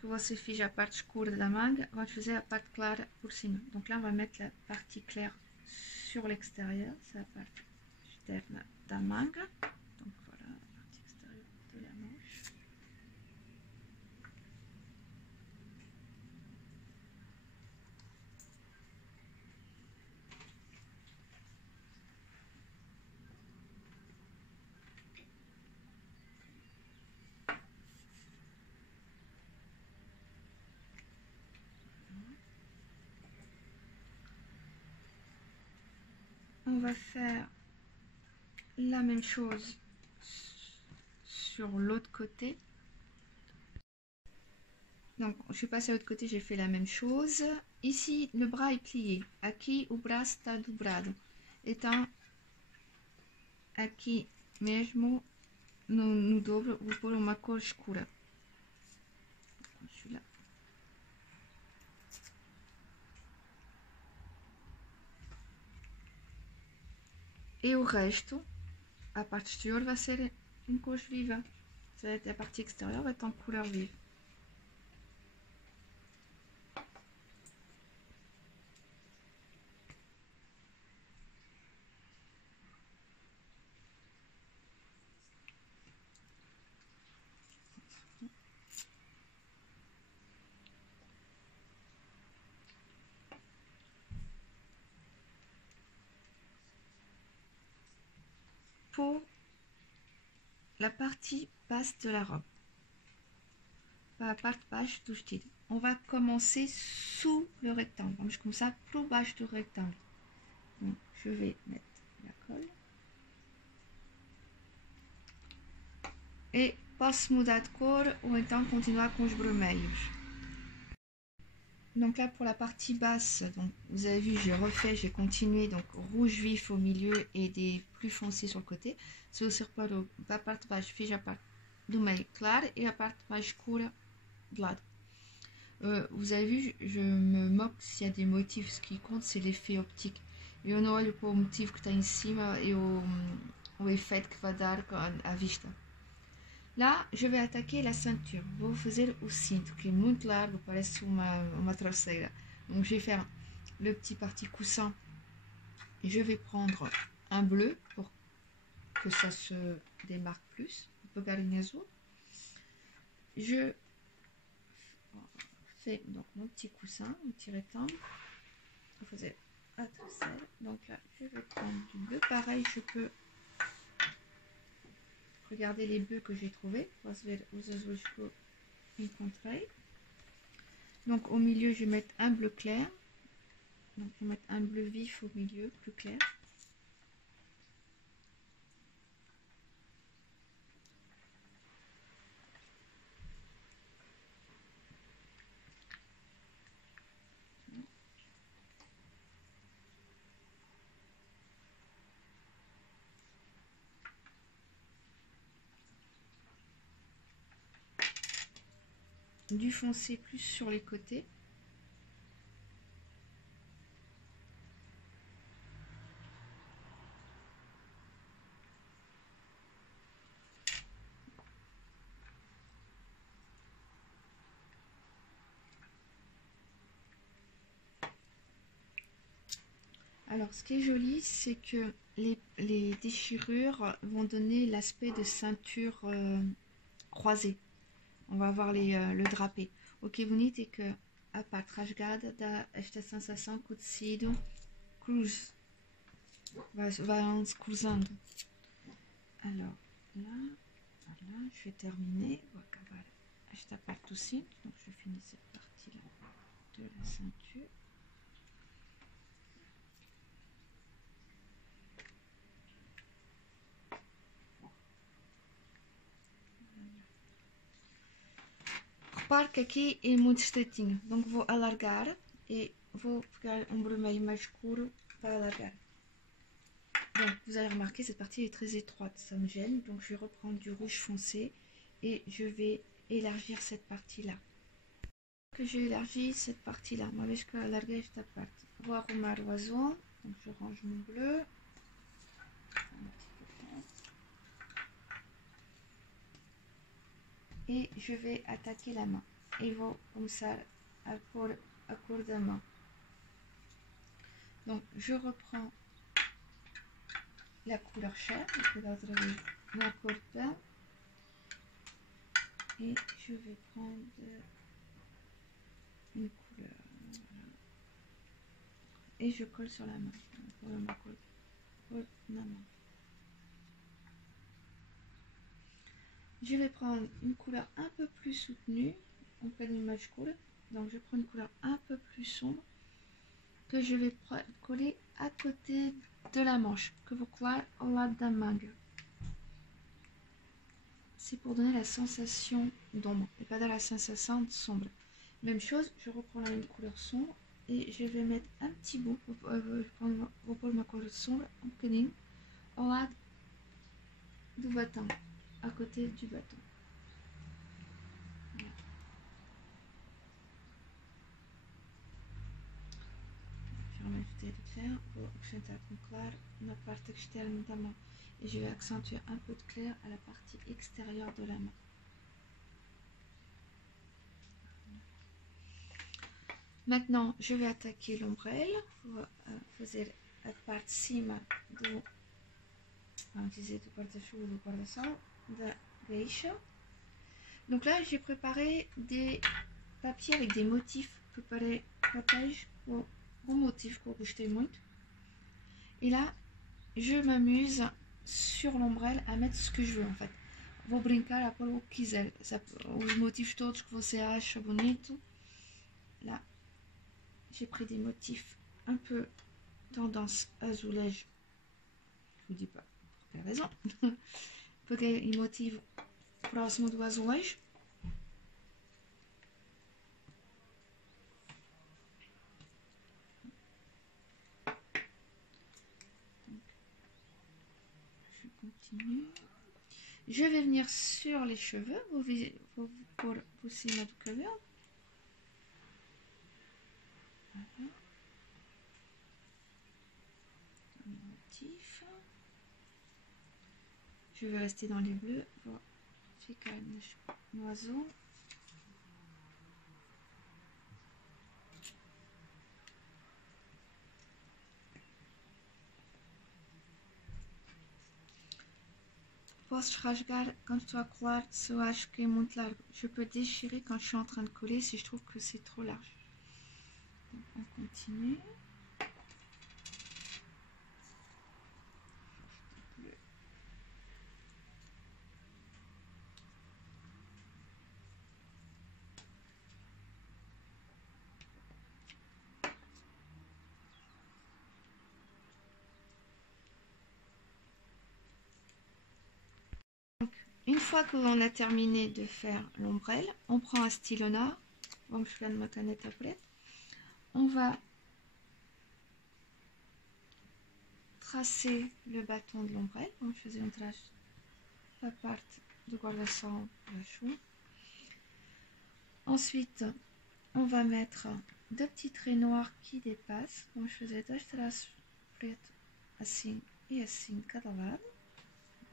que você fez a parte escura da manga, vamos fazer a parte clara por cima. Donc là, on va mettre la partie claire sur l'extérieur, c'est la partie externe da manga. Donc voilà, la partie extérieure de la manche. On va faire la même chose sur l'autre côté. Donc, je suis passée à l'autre côté, j'ai fait la même chose. Ici, le bras est plié. Aqui, o braço está dobrado. Então, aqui mesmo, no dobro, vou pôr uma cor escura. Celui-là. E o resto, a parte exterior vai ser em cores viva. A partie extérieure va être en couleur vive. Pour la partie basse de la robe, para a parte de baixo do vestido, on va commencer sous le rectangle. Vamos começar por baixo do rectangle. Donc, je vais mettre la colle. E posso mudar de cor ou então continuar com os vermelhos. Donc là pour la partie basse, donc vous avez vu j'ai refait, j'ai continué, donc rouge vif au milieu et des plus foncés sur le côté. Se você reparou, da parte de baixo fiz a parte do meio clara e a parte mais escura de lado. Vous avez vu, je me moque s'il y a des motifs, ce qui compte c'est l'effet optique. Eu não olho para o motivo que está em cima e o efeito que vai dar à vista. Là, je vais attaquer la ceinture. Vou fazer o cinto, que é muito largo, parece uma travesseira. Donc, je vais faire le petit parti coussin. Je vais prendre un bleu pour que ça se démarque plus. Un peu galinha azul. Je fais donc mon petit coussin, mon petit rectangle. On faisait à tricelle. Donc là, je vais prendre du bleu. Pareil, je peux regarder les bleus que j'ai trouvés. Donc au milieu, je vais mettre un bleu clair. Donc je vais mettre un bleu vif au milieu, plus clair. Du foncé plus sur les côtés. Alors ce qui est joli, c'est que les déchirures vont donner l'aspect de ceinture croisée. On va voir le drapé. O que é bonito é que a parte rasgada dá esta sensação que o tecido vai se cruzando. Alors là, voilà, je vais terminer. On va acabar esta parte do cinto. Donc je finis cette partie-là de la ceinture. Repare que aqui é muito estreitinho, donc vou alargar e vou pegar um vermelho mais escuro para alargar. Donc vous allez remarquer, cette partie est très étroite, ça me gêne, donc je vais reprendre du rouge foncé et je vais élargir cette partie-là. Que j'ai élargi cette partie-là, uma vez que eu alarguei esta parte. Vou arrumar o azul, donc je range mon bleu. Et je vais attaquer la main. et vou começar a pôr a cor da mão. Donc je reprends la couleur chair, la couleur peint, et je vais prendre une couleur, voilà. Et je colle sur la main. Je vais prendre une couleur un peu plus soutenue, on fait une match cool, donc je prends une couleur un peu plus sombre que je vais coller à côté de la manche, que vous coller au lado da manga. C'est pour donner la sensation d'ombre et pas de la sensation de sombre. Même chose, je reprends la même couleur sombre et je vais mettre un petit bout, vou pôr uma cor sombre, um bocadinho, ao lado do bâton, à côté du bâton. Voilà. Je vais rajouter de clair, vou acrescentar com claro na parte externa da mão. Et je vais accentuer un peu de clair à la partie extérieure de la main. Maintenant, je vais attaquer l'ombrelle. Vou fazer a parte de cima do, vamos dizer, do guarda-chuva, do guarda-sol, da geisha. Donc là, j'ai préparé des papiers avec des motifs préparés papage ou bons motifs que eu gostei muito. Et là, je m'amuse sur l'ombrelle à mettre ce que je veux en fait. Vou brincar a pôr o que quiser. Os motifs todos que você acha bonito. Là, j'ai pris des motifs un peu tendance azulejo. Je vous dis pas pour quelle raison. Peguei um motivo próximo do azulejo. Je continue. Je vais venir sur les cheveux, pour cima do cabelo. Voilà. Un motif. Je vais rester dans les bleus pour ficar no azul. Posso rasgar quand je dois coller se eu acho que é muito largo. Je peux déchirer quand je suis en train de coller si je trouve que c'est trop large. Donc on continue. Une fois que l'on a terminé de faire l'ombrelle, on prend un stylo noir. Vamos pegar numa caneta preta. On va tracer le bâton de l'ombrelle. Vamos fazer traço da parte do guarda-sol baixo. Ensuite, on va mettre deux petits traits noirs qui dépassent. Vamos fazer dois traços pretos assim e assim cada lado.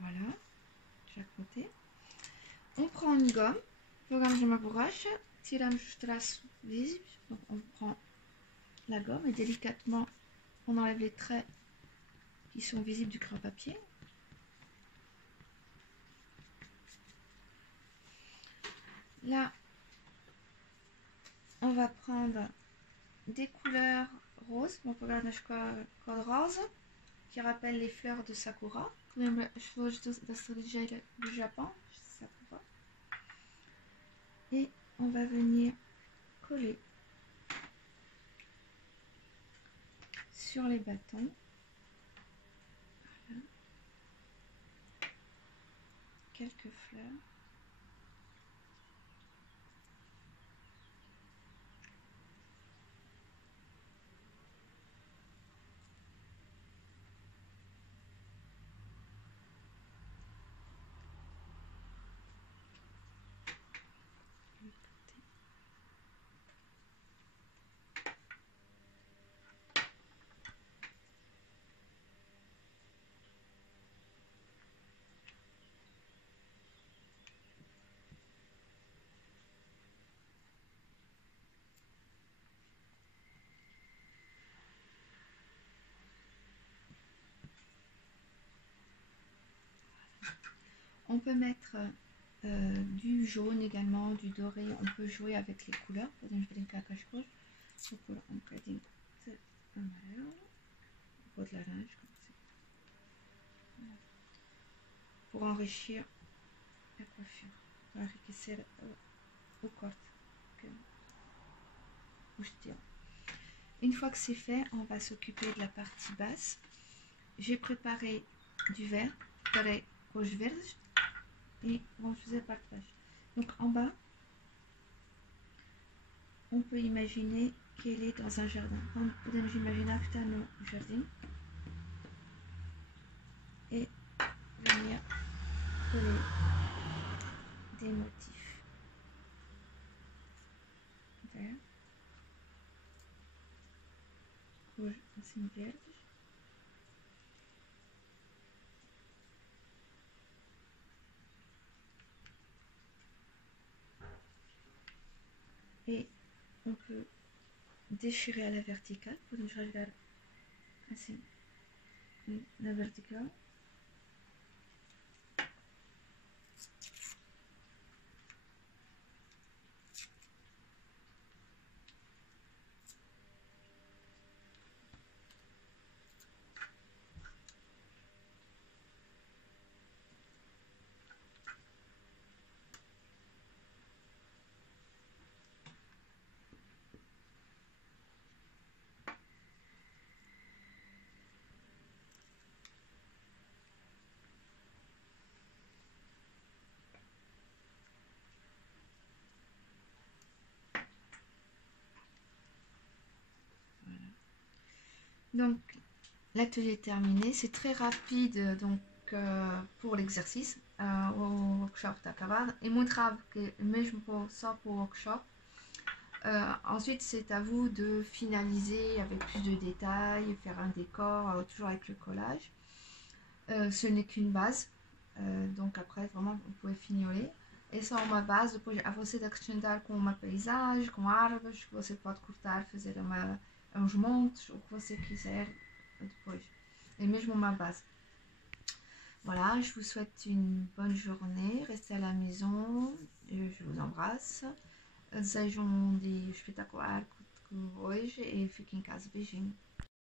Voilà. Chaque côté. On prend une gomme, pegamos uma borracha, tiramos os traços visibles, donc on prend la gomme et délicatement on enlève les traits qui sont visibles du crayon papier. Là, on va prendre des couleurs roses, on peut regarder code rose, qui rappelle les fleurs de Sakura. Lembra as flores da cerejeira do Japão, Sakura. Et on va venir coller sur les bâtons. Voilà. Quelques fleurs. On peut mettre du jaune également, du doré, on peut jouer avec les couleurs. Podemos brincar com as cores. Vou pôr bocadinho de amarelo, ou de laranja, como assim. Pour enrichir la coiffure, pour enriquecer o corte, o estilo. Une fois que c'est fait, on va s'occuper de la partie basse. J'ai préparé du vert, préparé rouge verge, et vamos fazer a parte de baixo. Donc en bas, on peut imaginer qu'elle est dans un jardin. Podemos imaginar que está no jardim et venir coller des motifs vert, rouge, assim verde. Et on peut déchirer à la verticale. Podemos rasgar assim na vertical. Donc l'atelier est terminé, c'est très rapide donc pour l'exercice. O workshop está acabado, é muito rápido, mesmo só pour o workshop. Ensuite c'est à vous de finaliser avec plus de détails, faire un décor, toujours avec le collage. Ce n'est qu'une base, donc après vraiment vous pouvez fignoler. Essa é uma base, depois a você de acrescentar com uma paisagem, com árvores, que você pode cortar, fazer uns montes, o que você quiser depois. É mesmo uma base. Voilà, je vous souhaite une bonne journée, restez à la maison, je vous embrasse. Desejo um dia espetacular hoje e fiquem em casa. Beijinho.